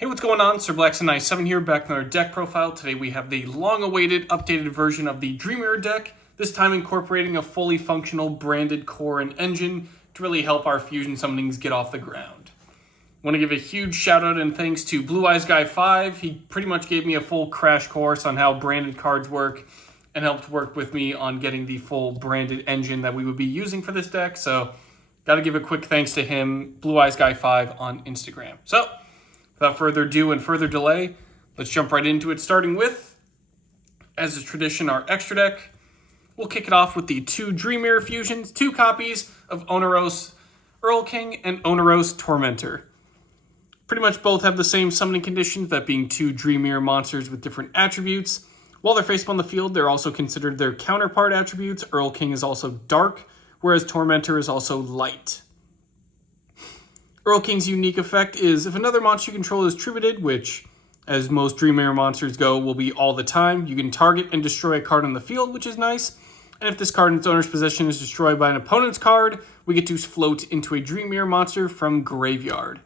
Hey, what's going on? Sir Blackson97 here, back with our deck profile. Today we have the long-awaited updated version of the Dreamir deck, this time incorporating a fully functional branded core and engine to really help our fusion summonings get off the ground. I want to give a huge shout out and thanks to BlueEyesGuy5. He pretty much gave me a full crash course on how branded cards work and helped work with me on getting the full branded engine that we would be using for this deck. So, got to give a quick thanks to him, BlueEyesGuy5 on Instagram. So, without further ado and further delay, let's jump right into it, starting with, as is tradition, our extra deck. We'll kick it off with the two Dreamir fusions, 2 copies of Oneros Earl King and Oneros Tormentor. Pretty much both have the same summoning conditions, that being 2 Dreamir monsters with different attributes. While they're face up on the field, they're also considered their counterpart attributes. Earl King is also dark, whereas Tormentor is also light. Earl King's unique effect is if another monster you control is tributed, which, as most Dreamir monsters go, will be all the time, you can target and destroy a card on the field, which is nice. And if this card in its owner's possession is destroyed by an opponent's card, we get to float into a Dreamir monster from graveyard.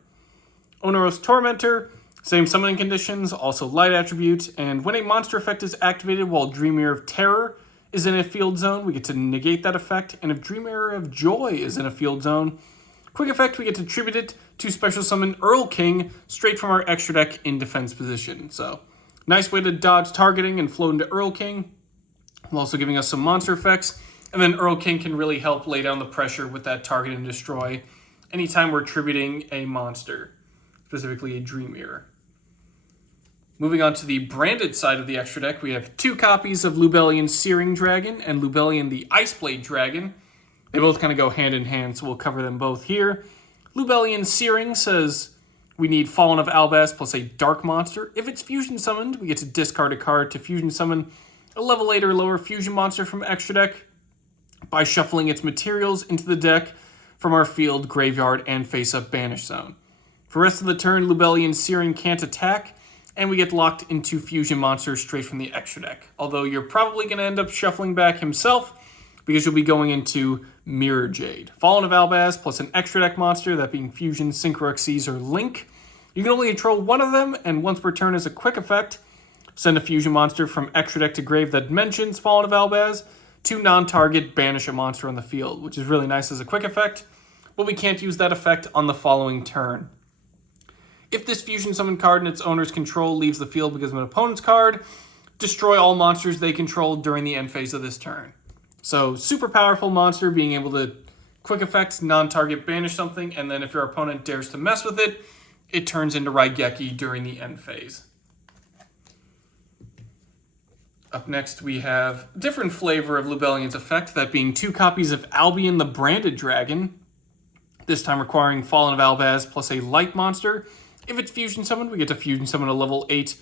Oneros Tormentor, same summoning conditions, also light attribute, and when a monster effect is activated while Dreamir of Terror is in a field zone, we get to negate that effect, and if Dreamir of Joy is in a field zone, quick effect, we get to tribute it to special summon Earl King straight from our extra deck in defense position. So, nice way to dodge targeting and float into Earl King, while also giving us some monster effects. And then Earl King can really help lay down the pressure with that target and destroy anytime we're tributing a monster, specifically a Dreamir. Moving on to the branded side of the extra deck, we have 2 copies of Lubellion Searing Dragon and Lubellion the Iceblade Dragon. They both kind of go hand in hand, so we'll cover them both here. Lubellion Searing says we need Fallen of Albaz plus a dark monster. If it's fusion summoned, we get to discard a card to fusion summon a level 8 or lower fusion monster from extra deck by shuffling its materials into the deck from our field, graveyard, and face-up banish zone. For the rest of the turn, Lubellion Searing can't attack, and we get locked into fusion monsters straight from the extra deck. Although you're probably going to end up shuffling back himself, because you'll be going into Mirror Jade. Fallen of Albaz plus an extra deck monster, that being Fusion, Synchro Xyz, or Link. You can only control one of them, and once per turn as a quick effect, send a fusion monster from extra deck to grave that mentions Fallen of Albaz to non-target banish a monster on the field, which is really nice as a quick effect, but we can't use that effect on the following turn. If this fusion summon card in its owner's control leaves the field because of an opponent's card, destroy all monsters they control during the end phase of this turn. So, super powerful monster, being able to quick effect, non-target banish something, and then if your opponent dares to mess with it, it turns into Raigeki during the end phase. Up next, we have a different flavor of Lubellion's effect, that being 2 copies of Albion the Branded Dragon, this time requiring Fallen of Albaz plus a light monster. If it's fusion summoned, we get to fusion summon a level 8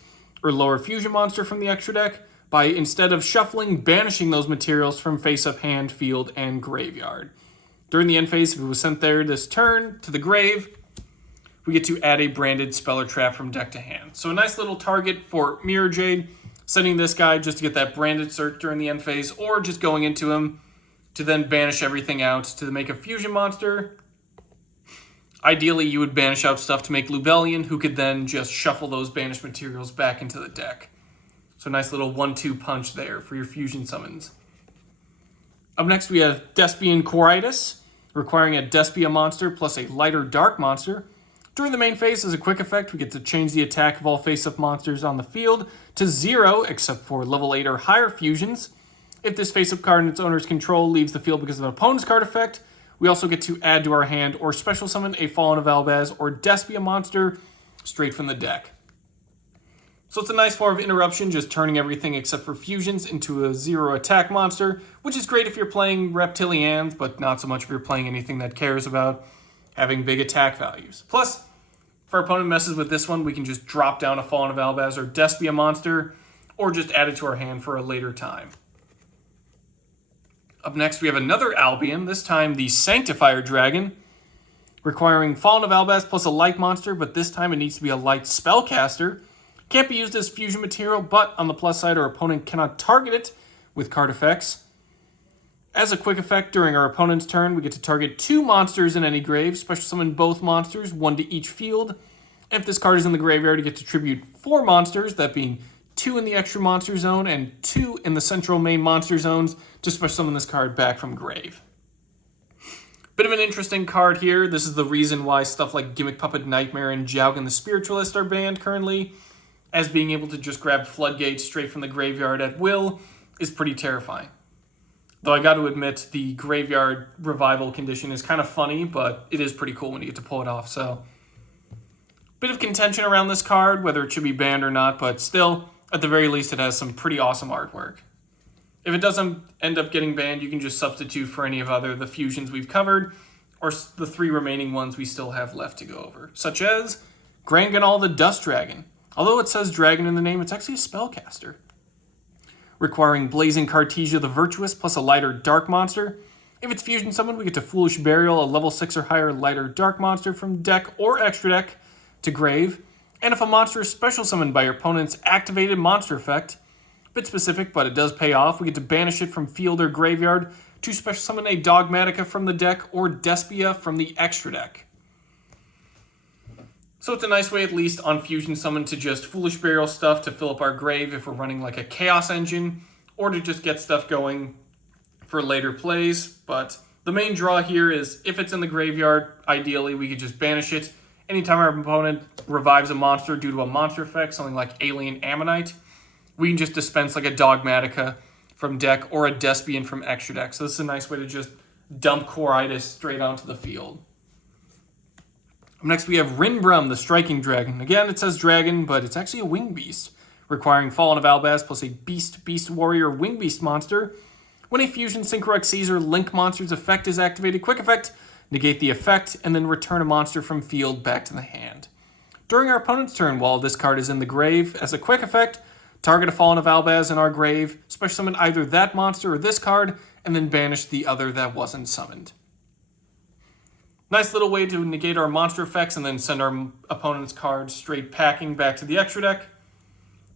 or lower fusion monster from the extra deck, by, instead of shuffling, banishing those materials from face-up hand, field, and graveyard. During the end phase, if it was sent there this turn to the grave, we get to add a branded spell or trap from deck to hand. So a nice little target for Mirror Jade, sending this guy just to get that branded cert during the end phase, or just going into him to then banish everything out to make a fusion monster. Ideally, you would banish out stuff to make Lubellion, who could then just shuffle those banished materials back into the deck. So nice little 1-2 punch there for your fusion summons. Up next we have Despian Coritus, requiring a Despia monster plus a lighter dark monster. During the main phase, as a quick effect, we get to change the attack of all face-up monsters on the field to 0, except for level 8 or higher fusions. If this face-up card in its owner's control leaves the field because of an opponent's card effect, we also get to add to our hand or special summon a Fallen of Albaz or Despia monster straight from the deck. So it's a nice form of interruption, just turning everything except for fusions into a 0 attack monster, which is great if you're playing Reptilians, but not so much if you're playing anything that cares about having big attack values. Plus, if our opponent messes with this one, we can just drop down a Fallen of Albaz or Despia monster, or just add it to our hand for a later time. Up next, we have another Albion, this time the Sanctifier Dragon, requiring Fallen of Albaz plus a light monster, but this time it needs to be a light spellcaster. Can't be used as fusion material, but on the plus side, our opponent cannot target it with card effects. As a quick effect, during our opponent's turn, we get to target 2 monsters in any grave, special summon both monsters, 1 to each field, And if this card is in the graveyard, you get to tribute 4 monsters, that being 2 in the extra monster zone and 2 in the central main monster zones, to special summon this card back from grave. Bit of an interesting card here. This is the reason why stuff like Gimmick Puppet Nightmare and Jowgen the Spiritualist are banned currently, as being able to just grab Floodgates straight from the graveyard at will is pretty terrifying. Though I got to admit, the graveyard revival condition is kind of funny, but it is pretty cool when you get to pull it off. So, bit of contention around this card, whether it should be banned or not, but still, at the very least, it has some pretty awesome artwork. If it doesn't end up getting banned, you can just substitute for any of the fusions we've covered, or the 3 remaining ones we still have left to go over, such as Granganal the Dust Dragon. Although it says dragon in the name, it's actually a spellcaster. Requiring Blazing Cartesia the Virtuous plus a lighter dark monster. If it's fusion summoned, we get to Foolish Burial, a level 6 or higher lighter dark monster from deck or extra deck to grave. And if a monster is special summoned by your opponent's activated monster effect, a bit specific, but it does pay off, we get to banish it from field or graveyard to special summon a Dogmatica from the deck or Despia from the extra deck. So it's a nice way, at least on Fusion Summon, to just Foolish Burial stuff to fill up our grave if we're running like a Chaos Engine, or to just get stuff going for later plays. But the main draw here is, if it's in the graveyard, ideally we could just banish it. Anytime our opponent revives a monster due to a monster effect, something like Alien Ammonite, we can just dispense like a Dogmatica from deck or a Despian from extra deck. So this is a nice way to just dump Coritis straight onto the field. Next we have Rinbrum, the Striking Dragon. Again, it says dragon, but it's actually a wing beast, requiring Fallen of Albaz plus a Beast Warrior Wing Beast monster. When a Fusion Synchro X Caesar Link monster's effect is activated, quick effect, negate the effect, and then return a monster from field back to the hand. During our opponent's turn, while this card is in the grave, as a quick effect, target a Fallen of Albaz in our grave, special summon either that monster or this card, and then banish the other that wasn't summoned. Nice little way to negate our monster effects and then send our opponent's cards straight packing back to the extra deck.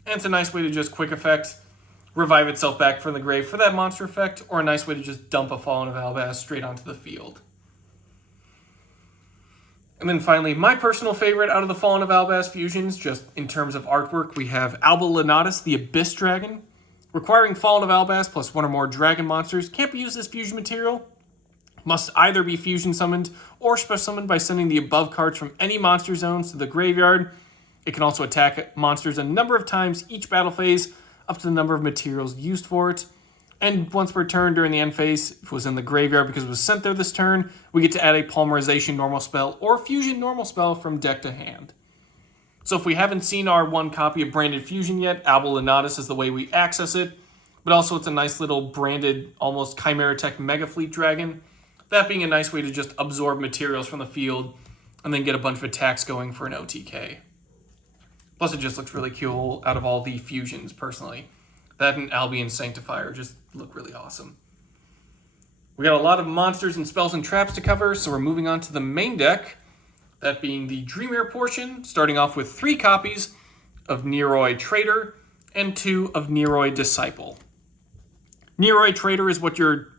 And it's a nice way to just quick effect, revive itself back from the grave for that monster effect, or a nice way to just dump a Fallen of Albaz straight onto the field. And then finally, my personal favorite out of the Fallen of Albaz fusions, just in terms of artwork, we have Alba Lenatus, the Abyss Dragon. Requiring Fallen of Albaz plus 1 or more dragon monsters, can't be used as fusion material. Must either be fusion summoned or special summoned by sending the above cards from any monster zones to the graveyard. It can also attack monsters a number of times each battle phase, up to the number of materials used for it. And once per turn during the end phase, if it was in the graveyard because it was sent there this turn, we get to add a Polymerization normal spell or Fusion normal spell from deck to hand. So if we haven't seen our 1 copy of Branded Fusion yet, Alba Lenatus is the way we access it. But also it's a nice little branded, almost Chimera Tech Mega Fleet Dragon. That being a nice way to just absorb materials from the field and then get a bunch of attacks going for an OTK. Plus it just looks really cool out of all the fusions, personally. That and Albion Sanctifier just look really awesome. We got a lot of monsters and spells and traps to cover, so we're moving on to the main deck. That being the Dreamir portion, starting off with 3 copies of Neroi Trader and 2 of Neroi Disciple. Neroi Trader is what your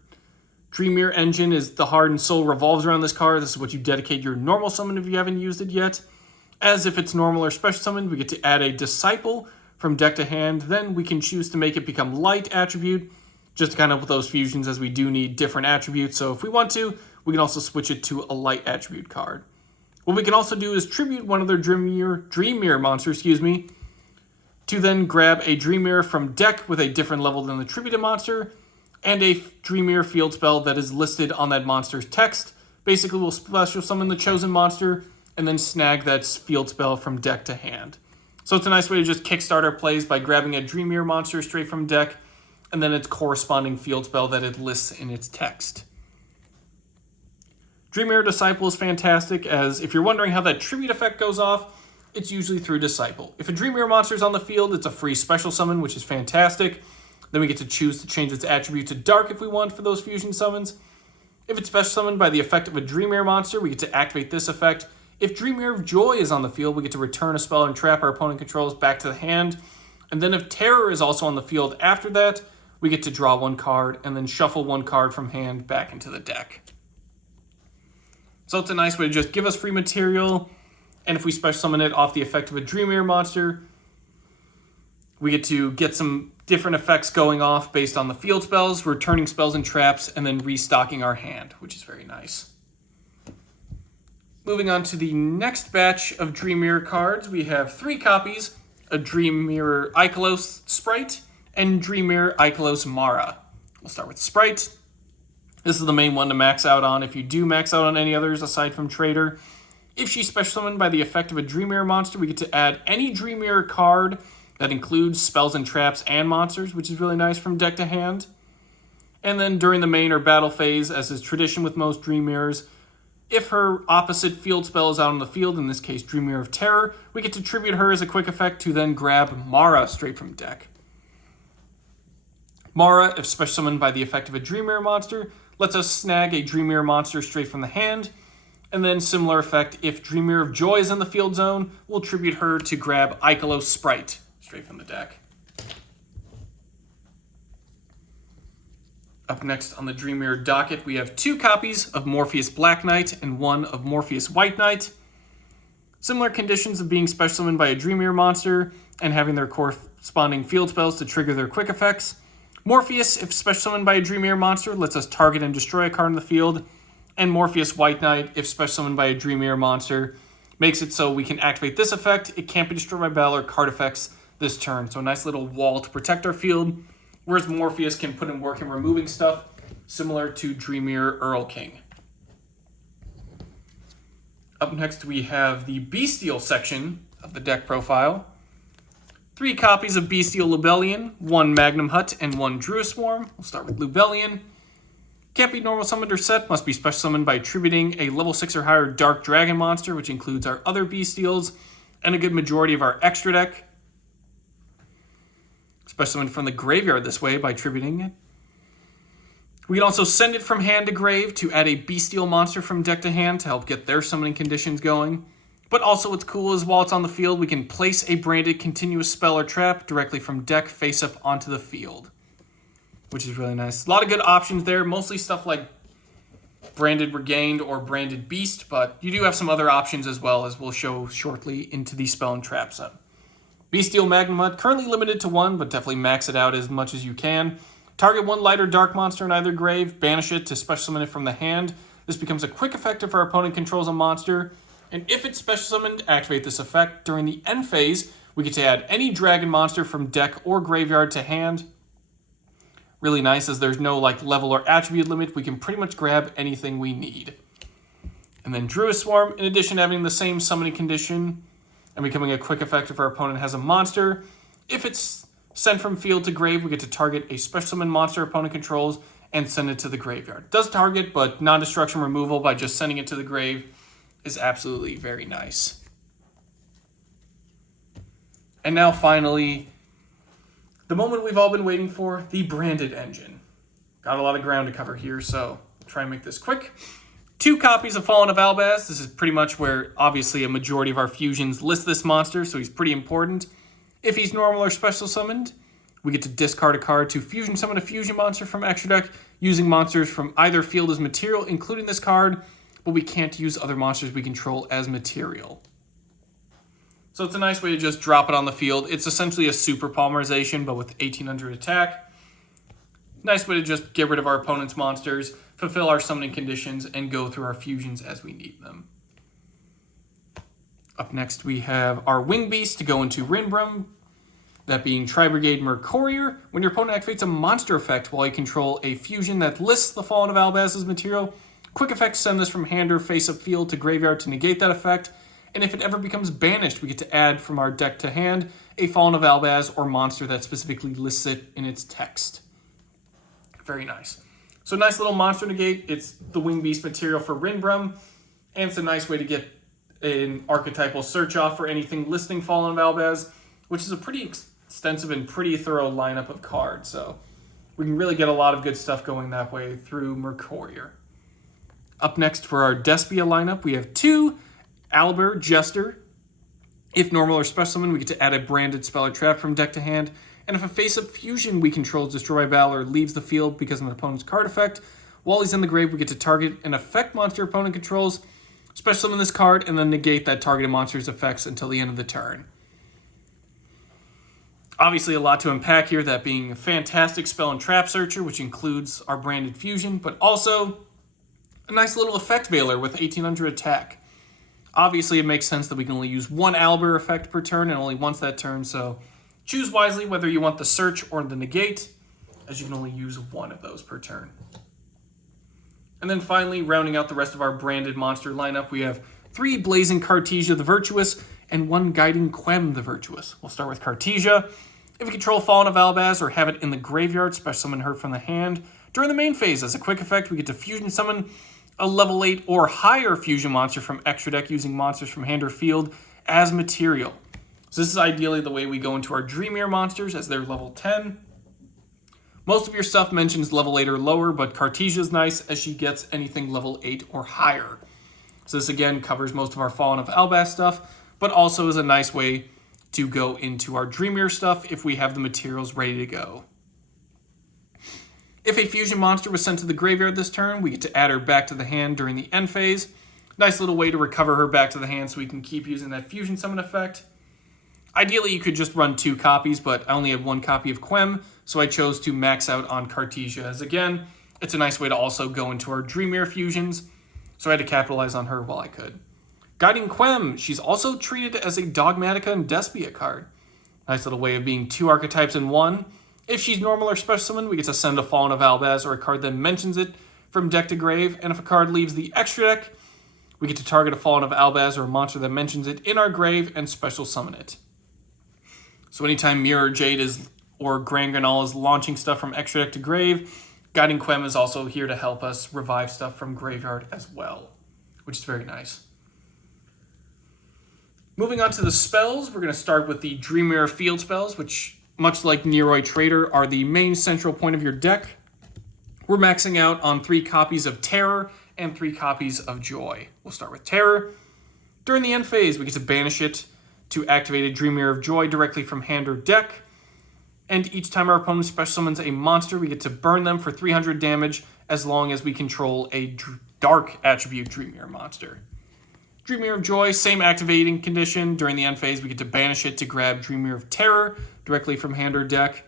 Dreamir engine is. The heart and soul revolves around this card. This is what you dedicate your normal summon if you haven't used it yet. As if it's normal or special summoned, we get to add a Disciple from deck to hand. Then we can choose to make it become light attribute, just to kind of with those fusions, as we do need different attributes. So if we want to, we can also switch it to a light attribute card. What we can also do is tribute one of their Dreamir monsters, to then grab a Dreamir from deck with a different level than the tributed monster, and a Dreamir field spell that is listed on that monster's text. Basically, we'll special summon the chosen monster, and then snag that field spell from deck to hand. So it's a nice way to just kickstart our plays by grabbing a Dreamir monster straight from deck, and then its corresponding field spell that it lists in its text. Dreamir Disciple is fantastic, as if you're wondering how that tribute effect goes off, it's usually through Disciple. If a Dreamir monster is on the field, it's a free special summon, which is fantastic. Then we get to choose to change its attribute to Dark if we want for those fusion summons. If it's special summoned by the effect of a Dreamir monster, we get to activate this effect. If Dreamir of Joy is on the field, we get to return a spell and trap our opponent controls back to the hand. And then if Terror is also on the field after that, we get to draw 1 card and then shuffle 1 card from hand back into the deck. So it's a nice way to just give us free material And if we special summon it off the effect of a Dream Mirror monster, we get to get some different effects going off based on the field spells, returning spells and traps, and then restocking our hand, which is very nice. Moving on to the next batch of Dream Mirror cards, we have 3 copies, a Dream Mirror Ikelos Sprite and Dream Mirror Ikelos Mara. We'll start with Sprite. This is the main one to max out on if you do max out on any others aside from Trader. If she's special summoned by the effect of a Dream Mirror monster, we get to add any Dream Mirror card that includes spells and traps and monsters, which is really nice from deck to hand. And then during the main or battle phase, as is tradition with most Dream Mirrors, if her opposite field spell is out on the field, in this case Dream Mirror of Terror, we get to tribute her as a quick effect to then grab Mara straight from deck. Mara, if special summoned by the effect of a Dream Mirror monster, lets us snag a Dream Mirror monster straight from the hand. And then similar effect, if Dream Mirror of Joy is in the field zone, we'll tribute her to grab Ikelos Sprite straight from the deck. Up next on the Dream Mirror docket, we have 2 copies of Morpheus Black Knight and 1 of Morpheus White Knight. Similar conditions of being special summoned by a Dream Mirror monster and having their corresponding field spells to trigger their quick effects. Morpheus, if special summoned by a Dream Mirror monster, lets us target and destroy a card in the field. And Morpheus White Knight, if special summoned by a Dream Mirror monster, makes it so we can activate this effect. It can't be destroyed by battle or card effects this turn. So a nice little wall to protect our field. Whereas Morpheus can put in work in removing stuff, similar to Dream Mirror Earl King. Up next, we have the Bestial section of the deck profile. 3 copies of Bestial Lubellion, 1 Magnum Hut, and 1 Druid Swarm. We'll start with Lubellion. Can't be normal summoned or set, must be special summoned by attributing a level 6 or higher Dark Dragon monster, which includes our other Bestials, and a good majority of our extra deck. Special summoned from the graveyard this way by attributing it. We can also send it from hand to grave to add a Bestial monster from deck to hand to help get their summoning conditions going. But also what's cool is while it's on the field, we can place a branded continuous spell or trap directly from deck face up onto the field, which is really nice. A lot of good options there, mostly stuff like branded Regained or branded Beast, but you do have some other options as well, as we'll show shortly into the spell and trap set. Bestial Magnum Hut, currently limited to 1, but definitely max it out as much as you can. Target 1 light or dark monster in either grave, banish it to special summon it from the hand. This becomes a quick effect if our opponent controls a monster. And if it's special summoned, activate this effect. During the end phase, we get to add any dragon monster from deck or graveyard to hand. Really nice, as there's no level or attribute limit. We can pretty much grab anything we need. And then Druid Swarm, in addition to having the same summoning condition and becoming a quick effect if our opponent has a monster. If it's sent from field to grave, we get to target a special summon monster opponent controls and send it to the graveyard. It does target, but non-destruction removal by just sending it to the grave is absolutely very nice. And now finally, the moment we've all been waiting for, the branded engine. Got a lot of ground to cover here, so I'll try and make this quick. 2 copies of Fallen of Albaz. This is pretty much where, obviously, a majority of our fusions list this monster, so he's pretty important. If he's normal or special summoned, we get to discard a card to fusion summon a fusion monster from extra deck using monsters from either field as material, including this card, but we can't use other monsters we control as material. So it's a nice way to just drop it on the field. It's essentially a super polymerization, but with 1800 attack. Nice way to just get rid of our opponent's monsters, fulfill our summoning conditions, and go through our fusions as we need them. Up next, we have our Wing Beast to go into Rinbrum, that being Tri-Brigade Mercourier. When your opponent activates a monster effect while you control a fusion that lists the Fallen of Albaz as material, quick effects send this from hand or face-up field to graveyard to negate that effect, and if it ever becomes banished, we get to add from our deck to hand a Fallen of Albaz or monster that specifically lists it in its text. Very nice. So nice little monster negate. It's the Wing Beast material for Rinbrum, and it's a nice way to get an archetypal search off for anything listing Fallen of Albaz, which is a pretty extensive and pretty thorough lineup of cards. So we can really get a lot of good stuff going that way through Mercourier. Up next for our Despia lineup, we have 2 Albert Jester. If normal or special summon, we get to add a branded spell or trap from deck to hand. And if a face-up fusion we control is destroyed by battle or leaves the field because of an opponent's card effect, while he's in the grave, we get to target an effect monster opponent controls. special summon this card, and then negate that targeted monster's effects until the end of the turn. Obviously a lot to unpack here, that being a fantastic spell and trap searcher, which includes our branded fusion, but also a nice little effect veiler with 1800 attack. Obviously it makes sense that we can only use one Owlbear effect per turn and only once that turn, so choose wisely whether you want the search or the negate, as you can only use one of those per turn. And then finally, rounding out the rest of our branded monster lineup, we have 3 Blazing Cartesia the Virtuous and 1 Guiding Quem the Virtuous. We'll start with Cartesia. If you control Fallen of Albaz or have it in the graveyard, special summon her from the hand. During the main phase, as a quick effect, we get to fusion summon a level 8 or higher fusion monster from extra deck using monsters from hand or field as material. So this is ideally the way we go into our Dreamier monsters, as they're level 10. Most of your stuff mentions level 8 or lower, but Cartesia is nice as she gets anything level 8 or higher. So this again covers most of our Fallen of Albaz stuff, but also is a nice way to go into our Dreamier stuff if we have the materials ready to go. If a fusion monster was sent to the graveyard this turn, we get to add her back to the hand during the end phase. Nice little way to recover her back to the hand so we can keep using that fusion summon effect. Ideally, you could just run 2 copies, but I only have 1 copy of Quem, so I chose to max out on Cartesia, as again, it's a nice way to also go into our Dreamier fusions, so I had to capitalize on her while I could. Guiding Quem, she's also treated as a Dogmatica and Despia card. Nice little way of being 2 archetypes in one. If she's normal or special summon, we get to send a Fallen of Albaz or a card that mentions it from deck to grave, and if a card leaves the extra deck, we get to target a Fallen of Albaz or a monster that mentions it in our grave and special summon it. So anytime Mirror Jade or Grand Granal is launching stuff from extra deck to grave, Guiding Quem is also here to help us revive stuff from graveyard as well, which is very nice. Moving on to the spells, we're going to start with the Dreamier field spells, which, much like Neroid Trader, are the main central point of your deck. We're maxing out on 3 copies of Terror and 3 copies of Joy. We'll start with Terror. During the end phase, we get to banish it to activate a Dreamier of Joy directly from hand or deck. And each time our opponent special summons a monster, we get to burn them for 300 damage as long as we control a dark attribute Dreamier monster. Dreamier of Joy, same activating condition. During the end phase, we get to banish it to grab Dreamier of Terror directly from hand or deck.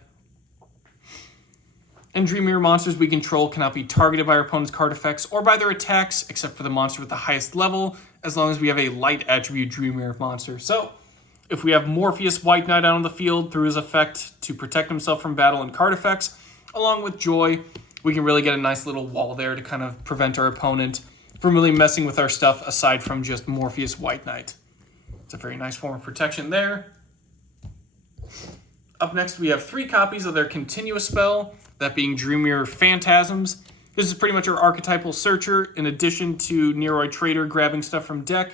And Dreamier monsters we control cannot be targeted by our opponent's card effects or by their attacks, except for the monster with the highest level, as long as we have a light attribute Dreamier monster. So, if we have Morpheus White Knight out on the field through his effect to protect himself from battle and card effects, along with Joy, we can really get a nice little wall there to kind of prevent our opponent from really messing with our stuff aside from just Morpheus White Knight. It's a very nice form of protection there. Up next, we have 3 copies of their continuous spell, that being Dreamier Phantasms. This is pretty much our archetypal searcher, in addition to Neroid Trader grabbing stuff from deck.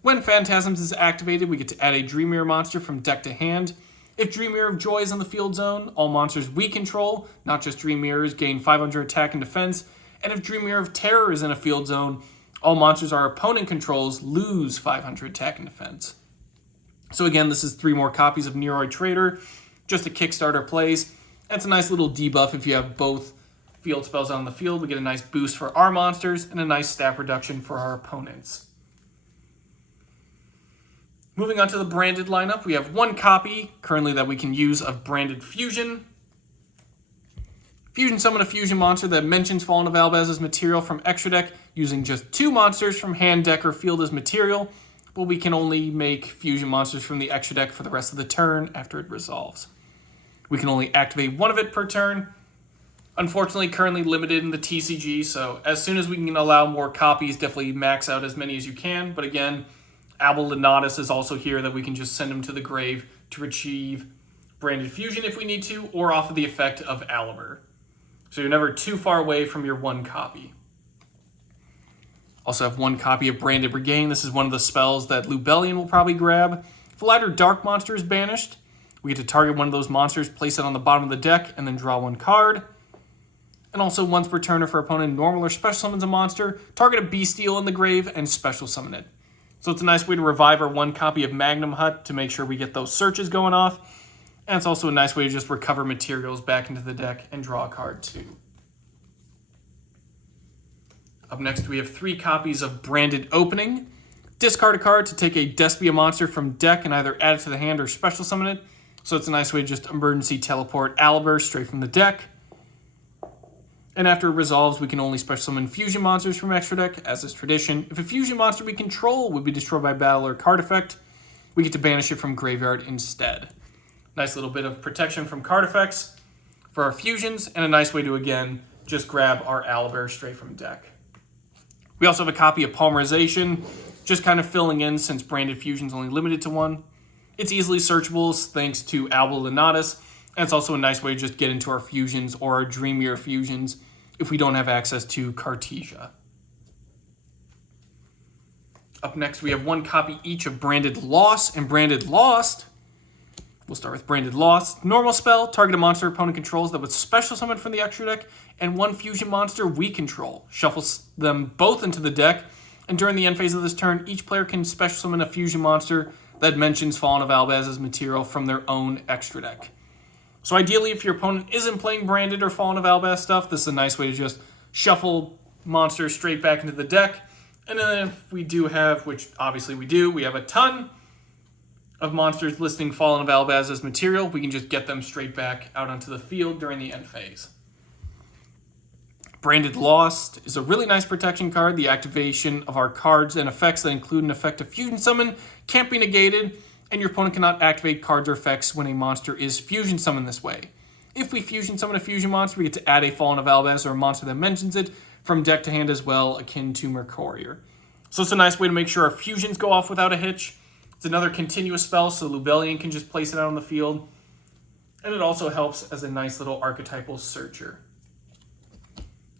When Phantasms is activated, we get to add a Dreamier monster from deck to hand. If Dreamier of Joy is in the field zone, all monsters we control, not just Dreamiers, gain 500 attack and defense. And if Dreamier of Terror is in a field zone, all monsters our opponent controls lose 500 attack and defense. So again, this is 3 more copies of Neroid Trader, just to kickstart our plays. And it's a nice little debuff if you have both field spells on the field. We get a nice boost for our monsters and a nice stat reduction for our opponents. Moving on to the branded lineup, we have 1 copy currently that we can use of Branded Fusion. Fusion summon a fusion monster that mentions Fallen of Albaz as material from extra deck using just 2 monsters from hand, deck, or field as material, but we can only make fusion monsters from the extra deck for the rest of the turn after it resolves. We can only activate 1 of it per turn. Unfortunately, currently limited in the TCG, so as soon as we can allow more copies, definitely max out as many as you can. But again, Abelonatus is also here that we can just send him to the grave to achieve Branded Fusion if we need to, or off of the effect of Aliber. So you're never too far away from your 1 copy. Also have 1 copy of Branded Regain. This is one of the spells that Lubellion will probably grab. If a lighter dark monster is banished, we get to target one of those monsters, place it on the bottom of the deck, and then draw 1 card. And also once per turn, if our opponent normal or special summons a monster, target a Bestial in the grave and special summon it. So it's a nice way to revive our 1 copy of Magnum Hut to make sure we get those searches going off. And it's also a nice way to just recover materials back into the deck and draw a card too. Up next, we have 3 copies of Branded Opening. Discard a card to take a Despia monster from deck and either add it to the hand or special summon it. So it's a nice way to just emergency teleport Aliber straight from the deck. And after it resolves, we can only special summon fusion monsters from extra deck, as is tradition. If a fusion monster we control would be destroyed by battle or card effect, we get to banish it from graveyard instead. Nice little bit of protection from card effects for our fusions, and a nice way to, again, just grab our Aliber straight from deck. We also have a copy of Polymerization, just kind of filling in since Branded Fusion is only limited to 1. It's easily searchable thanks to Alba Lunatus, and it's also a nice way to just get into our fusions or our Dream Mirror fusions if we don't have access to Cartesia. Up next, we have 1 copy each of Branded Loss and Branded Lost. We'll start with Branded Lost. Normal spell, target a monster opponent controls that was special summoned from the extra deck, and 1 fusion monster we control. Shuffles them both into the deck, and during the end phase of this turn, each player can special summon a fusion monster that mentions Fallen of Albaz as material from their own extra deck. So ideally, if your opponent isn't playing Branded or Fallen of Albaz stuff, this is a nice way to just shuffle monsters straight back into the deck. And then if we do have, which obviously we do, we have a ton of monsters listing Fallen of Albaz as material, we can just get them straight back out onto the field during the end phase. Branded Lost is a really nice protection card. The activation of our cards and effects that include an effect of fusion summon can't be negated, and your opponent cannot activate cards or effects when a monster is fusion summoned this way. If we fusion summon a fusion monster, we get to add a Fallen of Albaz or a monster that mentions it from deck to hand as well, akin to Mercurier. So it's a nice way to make sure our fusions go off without a hitch. It's another continuous spell, so Lubellion can just place it out on the field. And it also helps as a nice little archetypal searcher.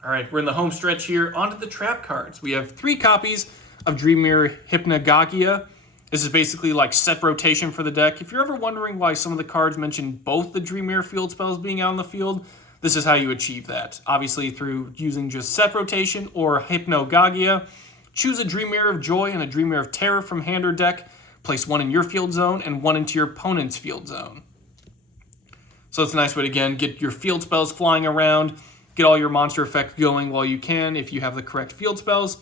All right, we're in the home stretch here. Onto the trap cards. We have 3 copies of Dream Mirror Hypnagogia. This is basically like set rotation for the deck. If you're ever wondering why some of the cards mention both the Dream Mirror field spells being out on the field, this is how you achieve that. Obviously through using just set rotation or Hypnagogia. Choose a Dream Mirror of Joy and a Dream Mirror of Terror from hand or deck. Place 1 in your field zone and 1 into your opponent's field zone. So it's a nice way to, again, get your field spells flying around, get all your monster effects going while you can if you have the correct field spells.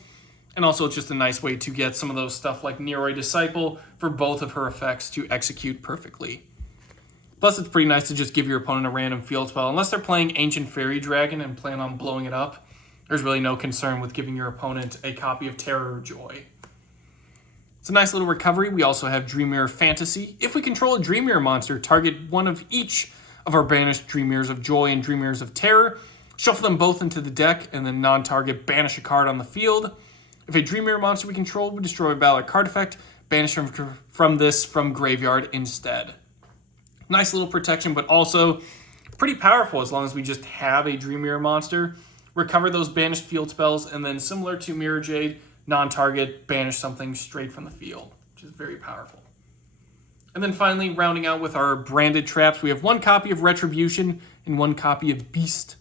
And also it's just a nice way to get some of those stuff like Neoroi Disciple for both of her effects to execute perfectly. Plus it's pretty nice to just give your opponent a random field spell. Unless they're playing Ancient Fairy Dragon and plan on blowing it up, there's really no concern with giving your opponent a copy of Terror or Joy. It's a nice little recovery. We also have Dream Mirror Fantasy. If we control a Dream Mirror monster, target 1 of each of our banished Dream Mirrors of Joy and Dream Mirrors of Terror. Shuffle them both into the deck, and then non-target banish a card on the field. If a Dream Mirror monster we control would destroy a battle or card effect, banish from this from graveyard instead. Nice little protection, but also pretty powerful as long as we just have a Dream Mirror monster. Recover those banished field spells, and then similar to Mirror Jade, non-target, banish something straight from the field, which is very powerful. And then finally, rounding out with our branded traps, we have 1 copy of Retribution and 1 copy of Beast.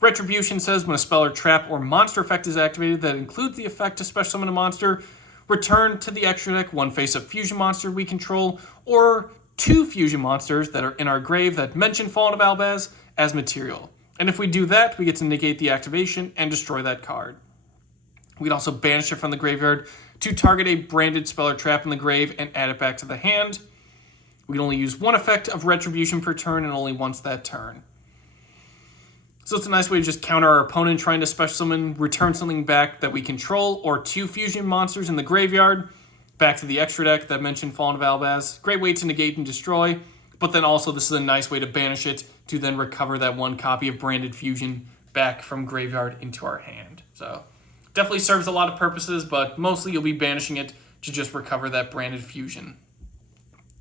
Retribution says when a spell or trap or monster effect is activated that includes the effect to special summon a monster, return to the extra deck 1 face-up fusion monster we control, or 2 fusion monsters that are in our grave that mention Fallen of Albaz as material. And if we do that, we get to negate the activation and destroy that card. We can also banish it from the graveyard to target a branded spell or trap in the grave and add it back to the hand. We can only use 1 effect of Retribution per turn and only once that turn. So it's a nice way to just counter our opponent trying to special summon, return something back that we control, or 2 fusion monsters in the graveyard back to the extra deck that mentioned Fallen of Albaz. Great way to negate and destroy, but then also this is a nice way to banish it to then recover that 1 copy of Branded Fusion back from graveyard into our hand. So definitely serves a lot of purposes, but mostly you'll be banishing it to just recover that Branded Fusion.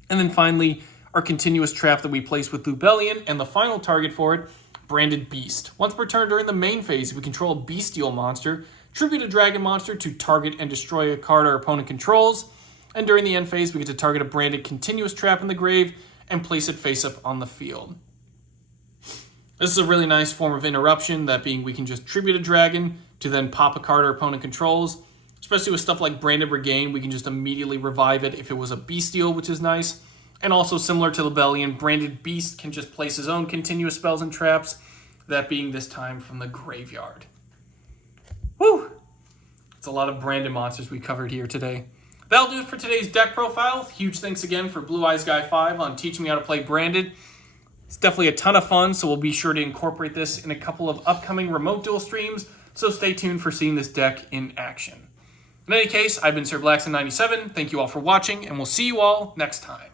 And then finally, our continuous trap that we place with Lubellion, and the final target for it, Branded Beast. Once per turn during the main phase, if we control a bestial monster, tribute a dragon monster to target and destroy a card our opponent controls. And during the end phase, we get to target a branded continuous trap in the grave and place it face up on the field. This is a really nice form of interruption, that being we can just tribute a dragon to then pop a card our opponent controls. Especially with stuff like Branded Regain, we can just immediately revive it if it was a bestial, which is nice. And also similar to Lubellion, Branded Beast can just place his own continuous spells and traps, that being this time from the graveyard. Woo! It's a lot of branded monsters we covered here today. That'll do it for today's deck profile. Huge thanks again for BlueEyesGuy5 on teaching me how to play branded. It's definitely a ton of fun, so we'll be sure to incorporate this in a couple of upcoming remote duel streams, so stay tuned for seeing this deck in action. In any case, I've been Sir Blackson97. Thank you all for watching, and we'll see you all next time.